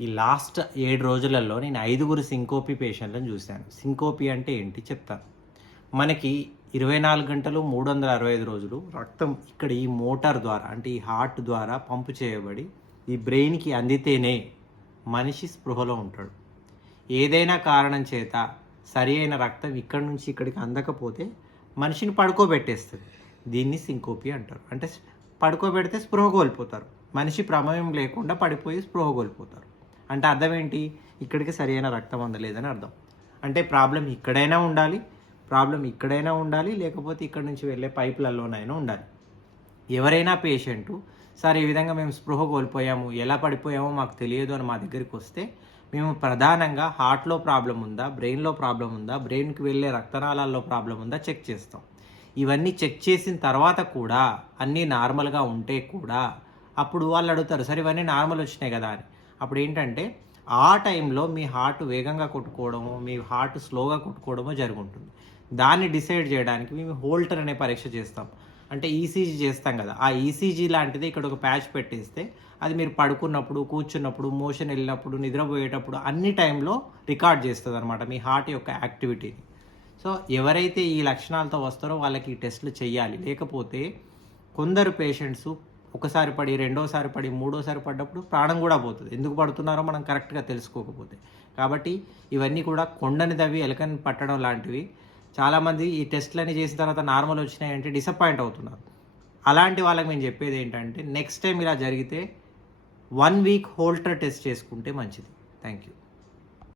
ఈ లాస్ట్ ఏడు రోజులలో నేను ఐదుగురు సింకోపి పేషెంట్లను చూశాను. సింకోపి అంటే ఏంటి చెప్తాను. మనకి ఇరవై నాలుగు గంటలు మూడు వందల అరవై ఐదు రోజులు రక్తం ఇక్కడ ఈ మోటార్ ద్వారా అంటే ఈ హార్ట్ ద్వారా పంపు చేయబడి ఈ బ్రెయిన్కి అందితేనే మనిషి స్పృహలో ఉంటాడు. ఏదైనా కారణం చేత సరి అయిన రక్తం ఇక్కడి నుంచి ఇక్కడికి అందకపోతే మనిషిని పడుకోబెట్టేస్తుంది. దీన్ని సింకోపి అంటారు. అంటే పడుకోబెడితే స్పృహ కోల్పోతారు. మనిషి ప్రమేయం లేకుండా పడిపోయి స్పృహ కోల్పోతారు. అంటే అర్థం ఏంటి? ఇక్కడికి సరైన రక్తం అందలేదని అర్థం. అంటే ప్రాబ్లం ఇక్కడైనా ఉండాలి ప్రాబ్లం ఇక్కడైనా ఉండాలి లేకపోతే ఇక్కడ నుంచి వెళ్ళే పైపులలోనైనా ఉండాలి. ఎవరైనా పేషెంటు సార్ ఈ విధంగా మేము స్పృహ కోల్పోయాము ఎలా పడిపోయామో మాకు తెలియదు అని మా దగ్గరికి వస్తే మేము ప్రధానంగా హార్ట్లో ప్రాబ్లం ఉందా బ్రెయిన్లో ప్రాబ్లం ఉందా బ్రెయిన్కి వెళ్ళే రక్తనాళాల్లో ప్రాబ్లం ఉందా చెక్ చేస్తాం. ఇవన్నీ చెక్ చేసిన తర్వాత కూడా అన్నీ నార్మల్గా ఉంటే కూడా అప్పుడు వాళ్ళు అడుగుతారు సరే ఇవన్నీ నార్మల్ వచ్చినాయి కదా అని. అప్పుడు ఏంటంటే ఆ టైంలో మీ హార్ట్ వేగంగా కొట్టుకోవడము మీ హార్ట్ స్లోగా కొట్టుకోవడమో జరుగుంటుంది. దాన్ని డిసైడ్ చేయడానికి మేము హోల్టర్ అనే పరీక్ష చేస్తాం. అంటే ఈసీజీ చేస్తాం కదా. ఆ ఈసీజీ లాంటిది ఇక్కడ ఒక ప్యాచ్ పెట్టేస్తే అది మీరు పడుకున్నప్పుడు కూర్చున్నప్పుడు మోషన్ వెళ్ళినప్పుడు నిద్రపోయేటప్పుడు అన్ని టైంలో రికార్డ్ చేస్తుంది అనమాట మీ హార్ట్ యొక్క యాక్టివిటీని. సో ఎవరైతే ఈ లక్షణాలతో వస్తారో వాళ్ళకి ఈ టెస్టులు చేయాలి లేకపోతే కొందరు పేషెంట్స్ ఒకసారి పడి రెండోసారి పడి మూడోసారి పడ్డప్పుడు ప్రాణం కూడా పోతుంది. ఎందుకు పడుతున్నారో మనం కరెక్ట్గా తెలుసుకోకపోతే. కాబట్టి ఇవన్నీ కూడా కొండని తవ్వి ఎలకని పట్టడం లాంటివి. చాలామంది ఈ టెస్ట్లన్నీ చేసిన తర్వాత నార్మల్ వచ్చినాయంటే డిసప్పాయింట్ అవుతున్నారు. అలాంటి వాళ్ళకి మేము చెప్పేది ఏంటంటే నెక్స్ట్ టైం ఇలా జరిగితే వన్ వీక్ హోల్టర్ టెస్ట్ చేసుకుంటే మంచిది. Thank you